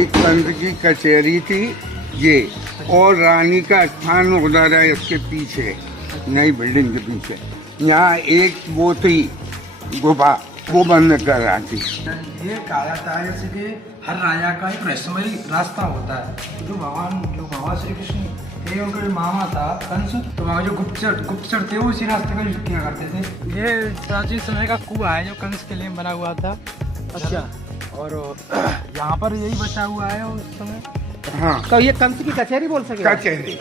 ये कंस की कचहरी थी ये, और रानी का स्थान उधर है इसके पीछे, नई बिल्डिंग के पीछे। यहाँ एक वो थी गुफा, वो बंद कर रहा थी। ये कहा जाता है जैसे कि हर राजा का एक रहस्यमयी रास्ता होता है। जो भगवान श्री कृष्ण थे, उनका जो मामा था कंस, तो वहाँ जो गुप्तचर थे वो इसी रास्ते का यूज किया करते थे। ये प्राचीन समय का कुआं है जो कंस के लिए बना हुआ था। अच्छा, और यहाँ पर यही बचा हुआ है उस समय। हाँ, तो ये कंस की कचहरी बोल सके? कचहरी।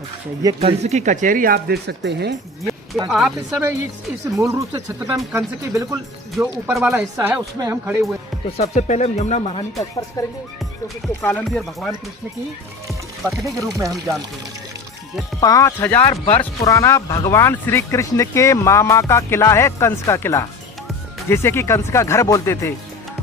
अच्छा, ये कंस की कचहरी आप देख सकते हैं। ये तो आप इस समय इस मूल रूप से छत्र पे हम कंस के बिल्कुल जो ऊपर वाला हिस्सा है उसमें हम खड़े हुए हैं। तो सबसे पहले हम यमुना महारानी का स्पर्श करेंगे, क्योंकि इसको कालंदीर भगवान कृष्ण की पत्नी के रूप में हम जानते हैं। 5000 वर्ष पुराना भगवान श्री कृष्ण के मामा का किला है, कंस का किला, जिसे कि कंस का घर बोलते थे,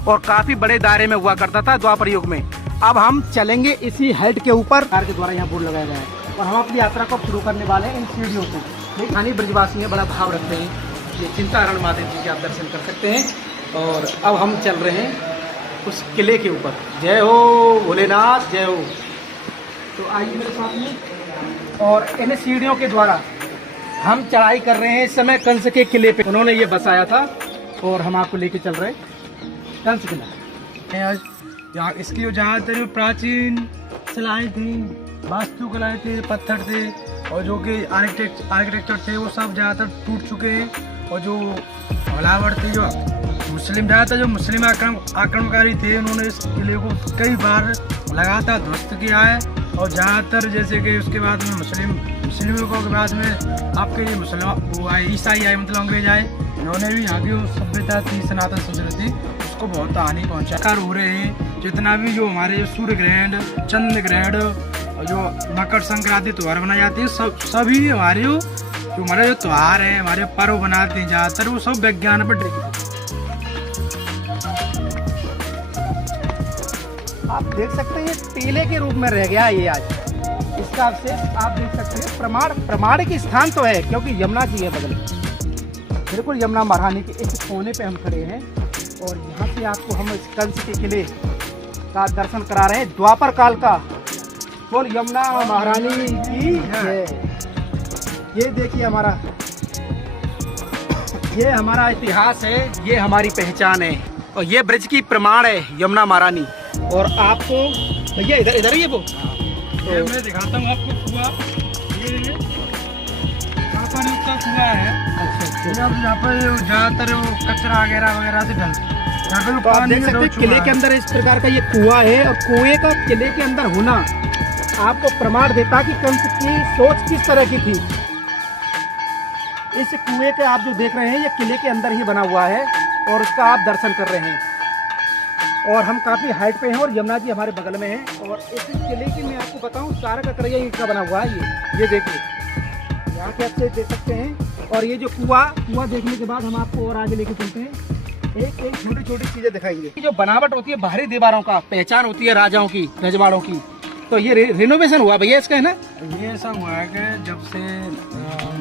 और काफी बड़े दायरे में हुआ करता था द्वापर युग में। अब हम चलेंगे इसी हेड के ऊपर, कार के द्वारा यहाँ बोर्ड लगाया गया है, और हम अपनी यात्रा को शुरू करने वाले हैं इन सीढ़ियों से। स्थानीय ब्रजवासी हैं, बड़ा भाव रखते हैं। ये चिंताहरण महादेव जी के आप दर्शन कर सकते हैं। और अब हम चल रहे हैं उस किले के ऊपर। जय हो भोलेनाथ, जय हो। तो आइए मेरे साथ में, और इन सीढ़ियों के द्वारा हम चढ़ाई कर रहे हैं इस समय कंस के किले पे। उन्होंने ये बसाया था और हम आपको लेके चल रहे हैं कंस किला। यहाँ इसकी जो ज़्यादातर प्राचीन शिलाएँ थी, वास्तुकलाएँ थे, पत्थर थे, और जो कि आर्किटेक्चर थे वो सब ज़्यादातर टूट चुके हैं। और जो हमलावर थे, जो ज़्यादातर जो मुस्लिम आक्रमणकारी थे, उन्होंने इस किले को कई बार लगातार ध्वस्त किया है। और ज़्यादातर जैसे कि उसके बाद में मुस्लिमों के बाद में आपके ये मुसलमान वो आए, ईसाई आए, मतलब अंग्रेज आए, इन्होंने भी यहाँ की जो सभ्यता थी, सनातन संस्कृति, उसको बहुत हानि पहुँचा हो रहे हैं। जितना भी जो हमारे सूर्य ग्रहण, चंद्र ग्रहण और जो मकर संक्रांति त्यौहार मनाए जाते हैं, सभी हमारे जो हमारे जो त्यौहार हैं, हमारे पर्व बनाते हैं, ज़्यादातर वो सब विज्ञान पर टिके। आप देख सकते हैं टीले के रूप में रह गया है ये आज। इसका अवशेष आप देख सकते हैं। प्रमाण की स्थान तो है, क्योंकि यमुना जी है बगल में, बिल्कुल यमुना महारानी के इस कोने पे हम खड़े हैं। और यहाँ से आपको हम इस कंस के किले का दर्शन करा रहे हैं, द्वापर काल का। बोल यमुना महारानी की जय। ये देखिए ये हमारा इतिहास है, ये हमारी पहचान है, और ये ब्रज की प्रमाण है यमुना महारानी। और आपको भैया इधर ही है वो, ये मैं दिखाता हूँ आपको कुआं। ये यहाँ पर उसका कुआं है। अच्छा, यहाँ पर ज़्यादातर वो कचरा वगैरह से ढल, यहाँ पर तो आप देख सकते हैं किले के अंदर इस प्रकार का ये कुआं है। और कुएं का किले के अंदर होना आपको प्रमाण देता कि कंस की सोच किस तरह की थी। इस कुएं के आप जो देख रहे हैं, ये किले के अंदर ही बना हुआ है, और उसका आप दर्शन कर रहे हैं। और हम काफ़ी हाइट पे हैं, और यमुना जी हमारे बगल में है। और इस किले की मैं आपको बताऊं, सारा का करैया ईंट का बना हुआ है। ये देखिए, यहाँ पे आप देख सकते हैं। और ये जो कुआं देखने के बाद हम आपको और आगे लेके चलते हैं। एक छोटी छोटी चीज़ें दिखाएंगे। जो बनावट होती है बाहरी दीवारों का, पहचान होती है राजाओं की, रजवाड़ों की। तो ये रिनोवेशन हुआ भैया इसका, है ना? ये ऐसा हुआ है कि जब से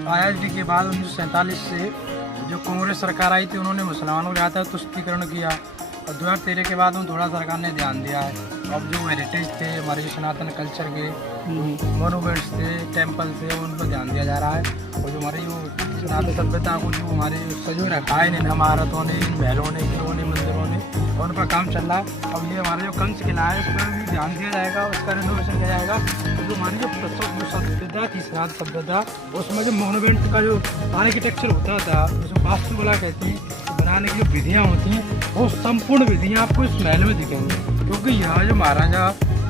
आज़ादी के बाद 1947 से जो कांग्रेस सरकार आई थी, उन्होंने मुसलमानों के ज़्यादा तुष्टीकरण किया। और 2013 के बाद में थोड़ा सरकार ने ध्यान दिया है। अब जो हेरिटेज थे, हमारे जो सनातन कल्चर के मोनूमेंट्स थे, टेम्पल थे, उन पर ध्यान दिया जा रहा है। और जो हमारी जो सनातन सभ्यता को जो हमारे सजो रखा है इन इमारतों ने, इन महलों ने, किलों ने, मंदिरों ने, और उन पर काम चल रहा है। अब ये हमारा जो कंस किला है, उस पर भी ध्यान दिया जाएगा, उसका रिनोवेशन किया जाएगा। जो हमारी जो सभ्यता थी, सनातन सभ्यता, उसमें जो मोनूमेंट का जो आर्किटेक्चर होता था, उसमें वास्तुकला कहती है, बनाने की जो विधियाँ होती हैं, वो संपूर्ण विधियाँ आपको इस महल में दिखेंगी। क्योंकि यहाँ जो महाराजा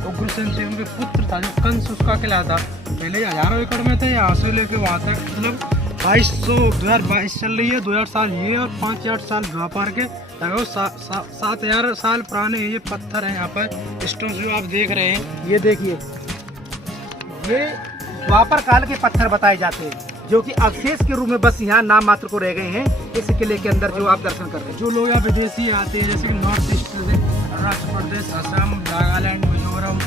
उग्रसेन सिंह उनके पुत्र था, जो कंस उसका किला था, पहले हजारों एकड़ में थे, यहाँ से लेके वहाँ तक मतलब 2022 चल रही है, 2000 साल ये और 5000 साल द्वापर के, लगभग 7000 साल पुराने ये पत्थर हैं। यहाँ पर स्टोन जो आप देख रहे हैं, ये देखिए, ये द्वापर काल के पत्थर बताए जाते हैं, जो कि अवशेष के रूप में बस यहाँ नाम मात्र को रह गए हैं इस किले के अंदर, जो आप दर्शन कर रहे हैं। जो लोग यहाँ विदेशी आते हैं, जैसे कि नॉर्थ ईस्ट से, अरुणाचल प्रदेश, असम, नागालैंड, मिजोरम,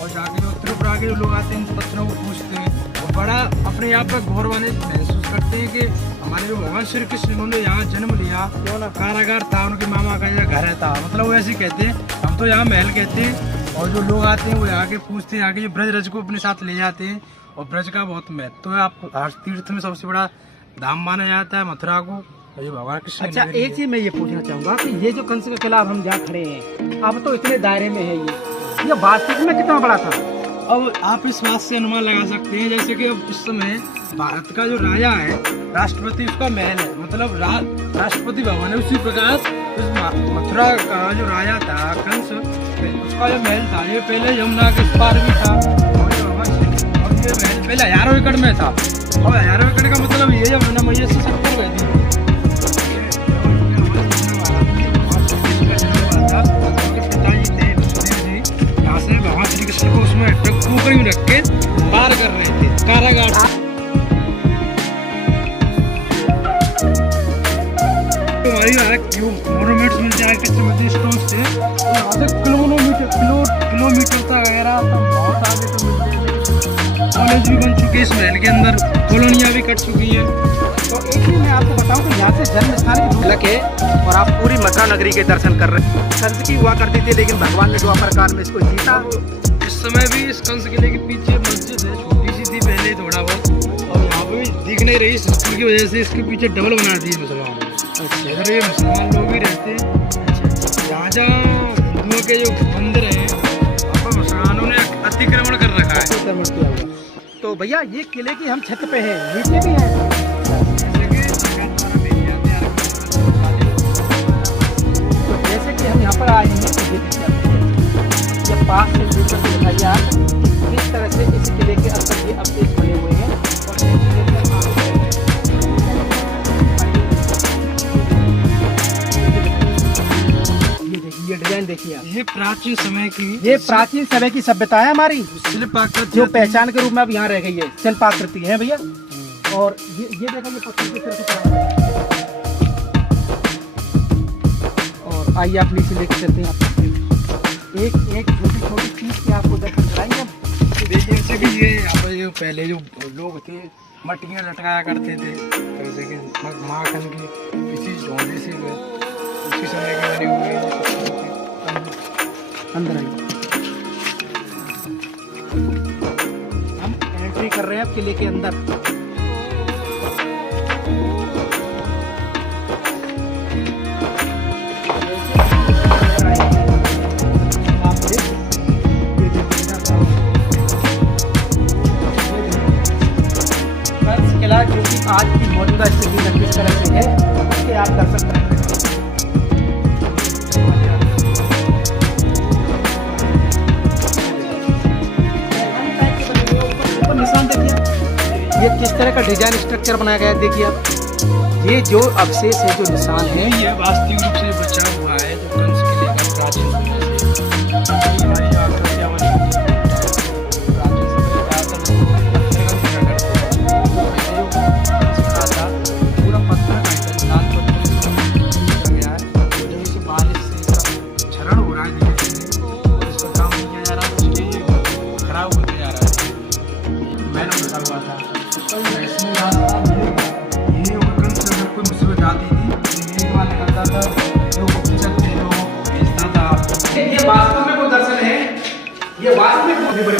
और जाके जो त्रिपुरा के लोग आते हैं इन पत्थरों को पूछते हैं और बड़ा अपने आप पर गौरवान्वित महसूस करते हैं कि हमारे जो भगवान श्री कृष्ण उन्होंने यहाँ जन्म लिया, क्यों ना कारागार था, उनके मामा का यह घर था, मतलब वो ऐसे कहते हैं, हम तो यहाँ महल कहते हैं। और जो लोग आते हैं वो यहाँ के पूछते हैं, आगे ब्रज रज को अपने साथ ले जाते हैं और ब्रज का बहुत महत्व है। आप हर तीर्थ में सबसे बड़ा धाम माना जाता है मथुरा को, और ये भगवान कृष्ण। अच्छा, एक चीज मैं ये पूछना चाहूंगा कि ये जो कंस का किला अब हम जहाँ खड़े हैं, अब तो इतने दायरे में है, ये वास्तविक में कितना बड़ा था? अब आप इस बात से अनुमान लगा सकते हैं जैसे कि अब इस समय भारत का जो राजा है, राष्ट्रपति उसका महल है, मतलब राष्ट्रपति भवन है। उसी प्रकार उस मथुरा का जो राजा था कंस, उसका जो महल था ये पहले यमुना के इस पार भी था, और ये महल पहले 1000 एकड़ में था। और 1000 एकड़ का मतलब ये यमुना मैया से 70 गई थी। भगवान श्री कृष्ण को उसमें टोकरी में रख के पार कर रहे थे कारागार। हमारी मोनूमेंट्स मिलते हैं आर्किटेक्चर स्टोन से, यहाँ से किलोमीटर तक वगैरह बहुत आगे तो मिलते हैं। कॉलेज भी बन चुके हैं इस महल के अंदर, कॉलोनियाँ भी कट चुकी हैं। तो एक चीज मैं आपको बताऊं कि यहाँ से जन्म स्थान भी ढूंढ है और आप पूरी मथुरा नगरी के दर्शन कर रहे हैं। कंस की हुआ करती थी, लेकिन भगवान ने द्वापर काल में इसको जीता। इस समय भी इस कंस किले के पीछे मस्जिद है, छोटी सी थी पहले थोड़ा बहुत, और यहाँ पे भी दिख नहीं रही स्कूल की वजह से इसके पीछे डबल बना दिए मुसलमानों ने। अच्छा, इधर ये मुसलमान लोग भी रहते हैं। यहाँ जहाँ हिंदुओं के जो मंदिर हैं वहाँ पर मुसलमानों ने अतिक्रमण कर रखा है। तो भैया ये किले की हम छत पे हैं, नीचे भी है। तो जैसे कि हम यहाँ पर आए हैं तो ये पास से दूर करके दिखाइए आप किस तरह से इस किले के अंदर ये अवशेष बने हुए हैं। और ये देखिए, ये डिजाइन देखिए आप, ये प्राचीन समय की सभ्यता है हमारी, शिल्पाकृति जो पहचान के रूप में अब यहाँ रह गई है। शिल्पाकृति है भैया। और ये देखा, ये पत्थर की तरह। और आइए आप नीचे लेके चलते हैं, आप एक छोटी चीज की आपको दर्शन कराएंगे। देखिए जैसे कि ये यहाँ पर जो पहले जो लोग थे मटकियाँ लटकाया करते थे, जैसे कि माखन की किसी झोंझे से उसी समय के बने हुए। अंदर आइए, हम एंट्री कर रहे हैं किले के अंदर। किला जो कि आज की मौजूदा स्थिति में किस तरह से है उसके आप दर्शन करेंगे। निशान देखिए, ये किस तरह का डिजाइन स्ट्रक्चर बनाया गया है। देखिए आप, ये जो अवशेष है, जो निशान है, ये वास्तविक रूप से बचा हुआ है जो कंस किले का प्राचीन समय से। हमारी जो आकृतियाँ बनी हुई हैं, प्राचीन समय ज़्यादातर पूरा पत्थर का लाल पत्थर गया है। जब इसे बारिश से क्षरण हो रहा है धीरे-धीरे, और इसका काम नहीं किया जा रहा है, इसलिए ये खराब होते जा रहा है। मैंने बता हुआ था इसमें रास्ता ये कंस से अगर कोई मुसीबत आती थी तो ये बात करता था, लोग पूछते थे, लोग भेजता था। ये वास्तव में वो दर्शन है, ये वास्तव में बड़ी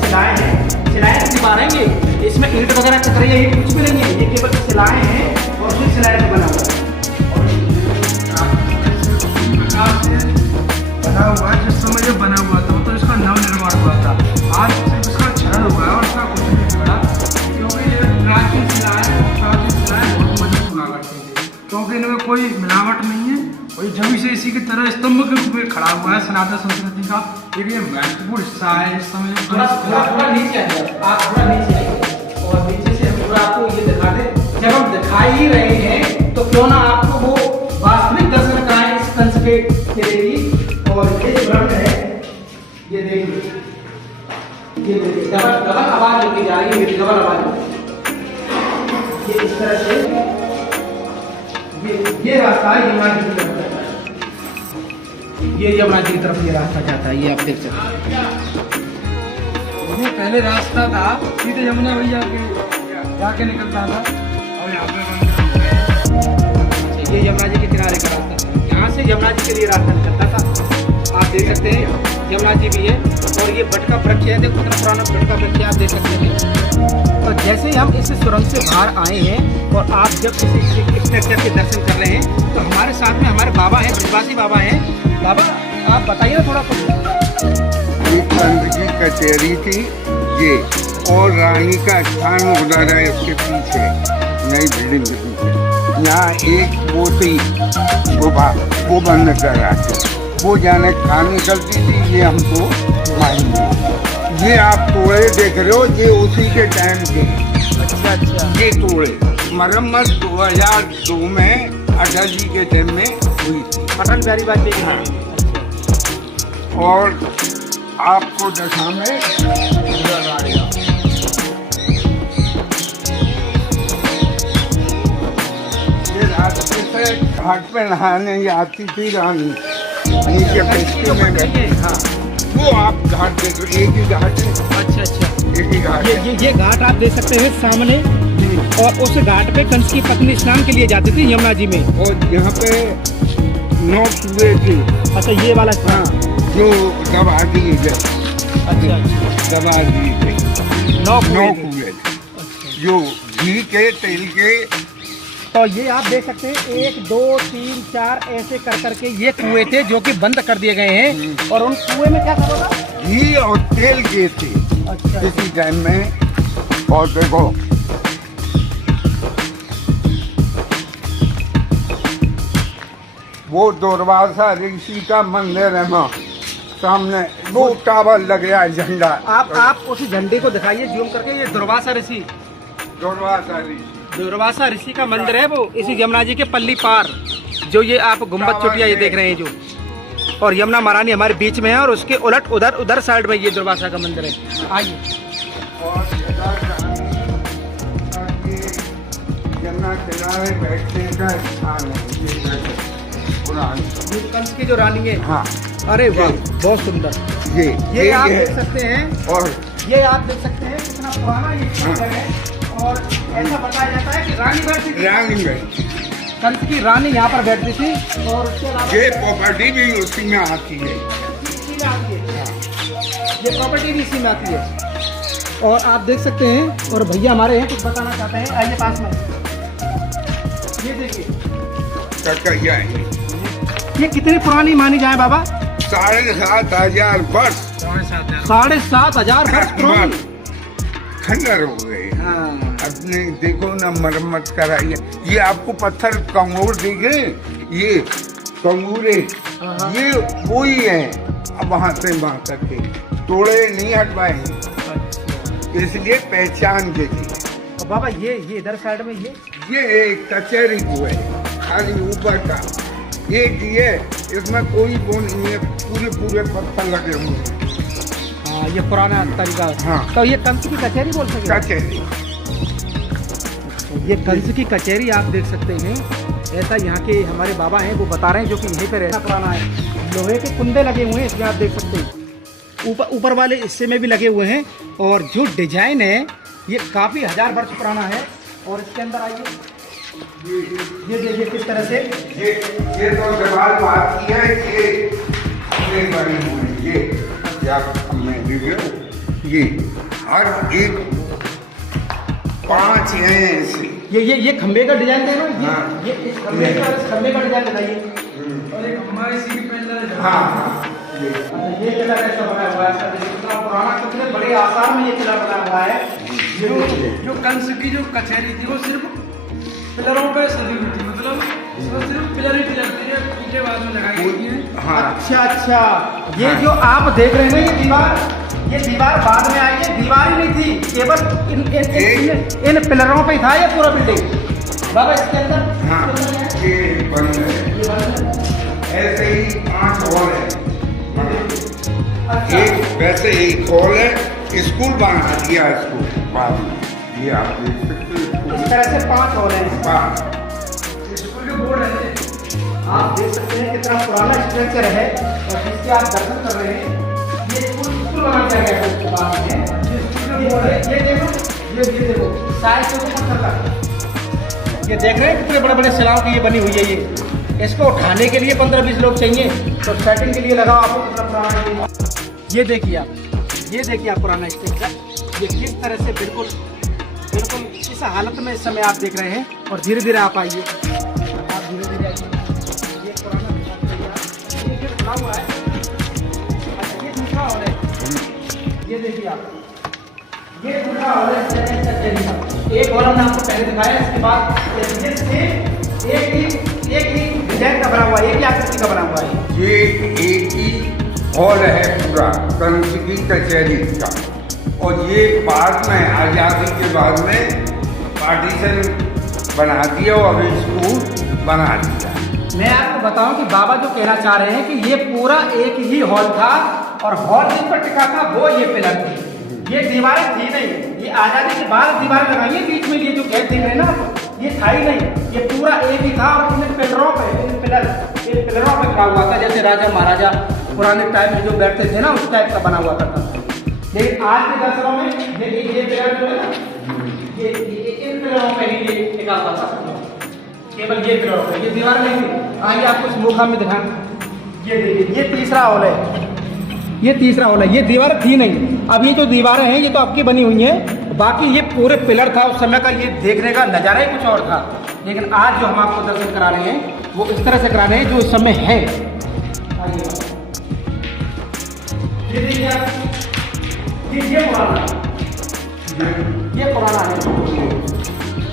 शिलाएं हैं। शिलाएं कितनी मारेंगे, इसमें ईंट वगैरह कतरे ये कुछ भी नहीं है, ये केवल शिलाएं हैं और फिर शिलाएं से बना हुआ है। बना हुआ है, जिस समय जब बना हुआ था तो इसका नव निर्माण हुआ था। आज सिर्फ इसका क्षरण हुआ है और इसका कुछ नहीं बिगड़ा, क्योंकि ये प्राचीन शिलाएं बहुत मजबूत हुआ करती थी, क्योंकि इनमें कोई मिलावट नहीं है। और जब से इसी की तरह स्तंभ के रूप में खड़ा हुआ है सनातन संस्कृति का एक ये महत्वपूर्ण हिस्सा है। इस समय थोड़ा नीचे आइए, आप थोड़ा नीचे आइए और नीचे से हम थोड़ा आपको ये दिखा दें। जब हम दिखाई ही रहे हैं तो क्यों ना आपको वो वास्तविक दर्शन कराएं इस कंस के किले की। और ये जो रंग है, ये देखिए, ये देखिए, डबल आवाज होती जा रही है, डबल आवाज। ये इस तरह से ये रास्ता है, ये यमुना जी की तरफ जाता है। ये यमुना जी की तरफ ये रास्ता जाता है, ये आप देख सकते हैं। ये पहले रास्ता था सीधे यमुना भैया के जाके निकलता था और यहाँ पे मंदिर हो गया। ये यमुना जी के किनारे का रास्ता था, यहाँ से यमुना जी के लिए रास्ता निकलता था। आप देख सकते हैं यमुना जी भी है और ये बटका वृक्ष है, देखो कितना पुराना बटका वृक्ष है, आप देख सकते हैं। तो जैसे हम इस सुरंग से बाहर आए हैं और आप जब इस स्ट्रक्चर के दर्शन कर रहे हैं तो हमारे साथ में हमारे बाबा हैं, ब्रजवासी बाबा हैं। बाबा आप बताइए ना थोड़ा कुछ। ये चंद की कचहरी थी ये, और रानी का स्थान उधर है उसके पीछे, नई बिल्डिंग के पीछे। यहाँ एक वो थी गुफा, वो बंद कर रखी, वो जाने कहाँ निकलती थी ये हमको मालूम नहीं। ये आप टोड़े देख रहे हो, ये उसी के टाइम के। अच्छा अच्छा, ये टोड़े मरम्मत 2002 में अटल जी के टाइम में हुई थी। अटल बिहारी वाजपेयी के हाँ। नाम में। और आपको दशा में नजर आएगा। ये रास्ते से घाट पे नहाने आती थी रानी, नीचे पेस्टी में बैठे। हाँ, वो आप घाट देख रहे, एक ही घाट है, अच्छा अच्छा, एक ही घाट है। ये घाट आप देख सकते हैं सामने, और उस घाट पे कंस की पत्नी स्नान के लिए जाती थी यमुना जी में। और यहाँ पे 9 कुएं थे। अच्छा, ये वाला हाँ, जो दबा दिए गए, अच्छा अच्छा, दबा दिए गए 9 9 कुएं। कुएं जो घी के तेल के। तो ये आप देख सकते हैं 1 2 3 4 ऐसे कर करके ये कुएं थे जो कि बंद कर दिए गए हैं। और उन कुएं में क्या था बोला? घी और तेल के थे अच्छा, किसी टाइम में। और देखो वो दुर्वासा ऋषि का मंदिर है वहाँ सामने, वो टावर लग गया है झंडा। आप उस झंडे को दिखाइए जूम करके। ये दुर्वासा ऋषि, दुर्वासा ऋषि, दुर्वासा ऋषि का मंदिर है, वो इसी यमुना जी के पल्ली पार जो ये आप गुम्बद चोटिया ये देख रहे हैं जो, और यमुना महारानी हमारे बीच में है और उसके उलट उधर साइड में ये दुर्वासा का मंदिर है। आइए, और यमुना किनारे बैठने का स्थान है ये पुरानी। ये कंस की जो रानी है। हाँ, अरे वाह, बहुत सुंदर। ये आप है। देख सकते हैं, और ये आप देख सकते हैं कितना पुराना ये मंदिर है। और ऐसा बताया जाता है कि रानी बैठती थी, रानी में कंस की रानी यहाँ पर बैठती थी। और उसके अलावा ये प्रॉपर्टी भी उसी में आती है। इसी में आती है, ये प्रॉपर्टी भी इसी में आती है। और आप देख सकते हैं, और भैया हमारे हैं कुछ बताना चाहते हैं, आइए पास में। ये देखिए, कटकैया है। ये कितनी पुरानी मानी जाए बाबा? 7,500 वर्ष 7,500 वर्ष पुरानी। खंडर हो गए। हाँ, अपने देखो ना, मरम्मत कराई है। ये आपको पत्थर कंगूर दिखे, ये कंगूरे हाँ। ये वो ही है। अब वहाँ से वहाँ तक के तोड़े नहीं हटवाए, इसलिए पहचान के लिए। तो बाबा ये इधर साइड में ये एक कचहरी को है, खाली ऊपर का एक ये, इसमें कोई वो नहीं है, पूरे पत्थर लगे हुए हैं। हाँ, ये पुराना तरीका। हाँ। तो ये कंस की कचहरी बोल सकते हैं? कचहरी। ये कंस की कचहरी आप देख सकते हैं। ऐसा यहाँ के हमारे बाबा हैं, वो बता रहे हैं, जो कि यहीं पे रहना पुराना है। लोहे के कुंदे लगे हुए हैं इसमें, आप देख सकते हैं। ऊपर वाले हिस्से में भी लगे हुए हैं। और जो डिजाइन है ये काफ़ी 1000 वर्ष पुराना है। और इसके अंदर आइए, ये देखिए किस तरह से ये तो दीवार बात की है, ये बने हुए हैं। ये आप हमें देखो, ये हर एक 5 हैं ऐसे। ये खंबे का डिजाइन है ना, हाँ। ये इस खंबे का डिजाइन बताइए। और एक हमारे इसी की पिलर है। हाँ, ये किला कैसा बना हुआ है? इसका देखिए कितना पुराना, कितने बड़े आसार में ये किला बना हुआ है। जो कंस की जो कचहरी थी वो सिर्फ पिलरों पे सजी हुई थी, मतलब इसमें सिर्फ पिलर ही पिलर थे, ये ईंटें बाद में लगाई गई हैं। हाँ, अच्छा, ये जो आप देख रहे हैं ये दीवार बाद में आई है, दीवार ही नहीं थी, केवल इन पिलरों पे ही था ये पूरा बिल्डिंग। बाबा इसके अंदर हाँ, ये बंद है। ऐसे ही 5 हॉल है। एक वैसे एक हॉल है, स्कूल बना दिया स्कूल बाद में। ये आप देख सकते हो, इस तरह से 5 हॉल हैं। स्कूल के बोर्ड है। आप देख सकते हैं कितना पुराना स्ट्रक्चर है और जिसके आप दर्शन कर रहे हैं। ये स्कूल बना दिया गया है उसके बाद में। ये हो रहा है, ये देखो, ये देखो साइज देखो पत्थर का। ये देख रहे हैं कितने बड़े बड़े शिलाओं की ये बनी हुई है। ये इसको उठाने के लिए 15-20 लोग चाहिए, तो सेटिंग के लिए लगाओ आपको कितना पुराना है। ये देखिए आप पुराना स्ट्रक्चर, ये किस तरह से बिल्कुल इस हालत में इस समय आप देख रहे हैं। और धीरे धीरे आप आइए, आप धीरे धीरे आइए। ये पुराना ये बना हुआ है। अच्छा, ये दूसरा हॉल है, ये देखिए आप, ये दूसरा हॉल है। एक हॉल हमने आपको पहले दिखाया, इसके बाद एक ही डिजाइन का बना हुआ है, एक ही आकृति का बना हुआ है। ये एक ही हॉल है पूरा कंस की कचहरी का, और ये बाद में आज़ादी के बाद में पार्टीशन बना दिया और स्कूल बना दिया। मैं आपको बताऊं कि बाबा जो कहना चाह रहे हैं कि ये पूरा एक ही हॉल था, और हॉल जिस पर टिका था वो ये पिलर थे, ये दीवारें थी नहीं। ये आज़ादी के बाद दीवारें लगाई है बीच में, ये जो गेट देख रहे हैं ना, ये था ही नहीं, ये पूरा एक ही था। और इन पिलरों पे खड़ा हुआ था, जैसे राजा महाराजा पुराने टाइम में जो बैठते थे ना, उस टाइप का बना हुआ करता था। लेकिन आज के दर्शनों में ये पिलर जो है ना, ये इन पिलरों पे ही ये टिका हुआ था, केवल ये पिलरों पे, ये दीवार नहीं थी। आइए आपको इस मुखा में दिखाएं। ये देखिए, ये तीसरा हॉल है, ये तीसरा हॉल है। ये दीवार थी नहीं, अब ये जो दीवारें हैं ये तो आपकी बनी हुई हैं, बाकी ये पूरे पिलर था उस समय का। ये देखने का नज़ारा ही कुछ और था। लेकिन आज जो हम आपको दर्शन करा रहे हैं वो इस तरह से करा रहे हैं जो उस समय है। ये देखिए आप, ये पुराना है।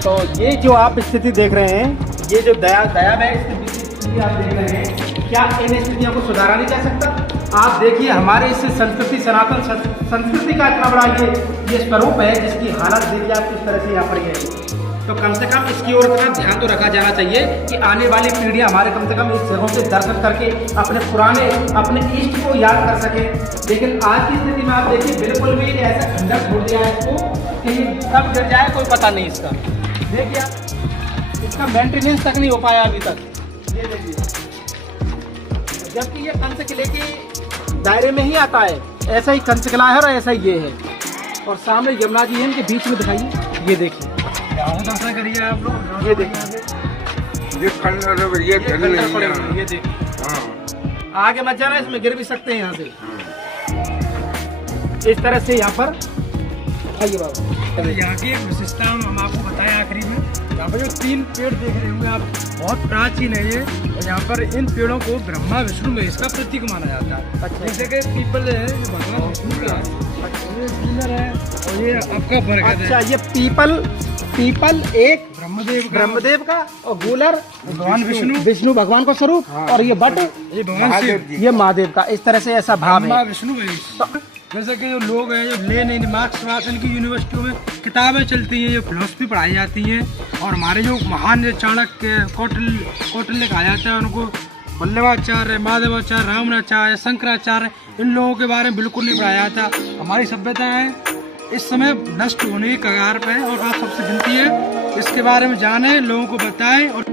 तो ये जो आप स्थिति देख रहे हैं, ये जो दयामय स्थिति आप देख रहे हैं, क्या इन स्थितियों को सुधारा नहीं जा सकता? आप देखिए हमारे इस संस्कृति, सनातन संस्कृति का इतना बड़ा ये स्वरूप है, जिसकी हालत देखिए आप किस तरह से यहाँ पर है। तो कम से कम इसकी ओर इतना ध्यान तो रखा जाना चाहिए कि आने वाली पीढ़ियाँ हमारे कम से कम इस जगहों से दर्शन करके अपने इष्ट को याद कर सके। लेकिन आज की स्थिति में आप देखिए बिल्कुल भी ऐसा खंडर छोड़ दिया है इसको, कहीं कब गिर जाए कोई पता नहीं इसका। देखिए आप, इसका मेंटेनेंस तक नहीं हो पाया अभी तक। ये देखिए, जबकि ये कंस किले के दायरे में ही आता है, ऐसा ही कंस किला है और ऐसा ही ये है। और सामने यमुना जी है, इनके बीच में दिखाइए, ये देखिए, दर्शन करिए आप लोग। ये देखिए, ये खंडर है भैया, ये देखिए। हाँ, आगे मत जाना, इसमें गिर भी सकते हैं यहाँ से। इस तरह से यहाँ पर आइए बाबा। यहाँ की एक विशेषता हम आपको बताएं आखिरी में। यहाँ पर जो 3 पेड़ देख रहे होंगे आप, बहुत प्राचीन है ये, और यहाँ पर इन पेड़ों को ब्रह्मा विष्णु महेश का प्रतीक माना जाता है। अच्छा। जैसे कि पीपल है जो भगवान विष्णु का है, ये सुंदर है, और ये आपका बरगद है। अच्छा, ये पीपल एक ब्रह्मदेव का, और गूलर भगवान विष्णु भगवान का स्वरूप, और ये बट ये भगवान शिव, ये महादेव का। इस तरह से ऐसा भाव ब्रह्मा है। विष्णु महेश। जैसे कि जो लोग हैं जो लेनिन मार्क्सवाद, इनकी यूनिवर्सिटियों में किताबें चलती हैं, जो फिलोसफी पढ़ाई जाती हैं, और हमारे जो महान चाणक्य कौटिल्य कहा जाता है, उनको वल्लभाचार्य, माधवाचार्य, रामाचार्य, शंकराचार्य, इन लोगों के बारे में बिल्कुल नहीं पढ़ाया जाता। हमारी सभ्यताएं इस समय नष्ट होने की कगार पर है, और आप सबसे विनती है इसके बारे में जानें, लोगों को बताएं। और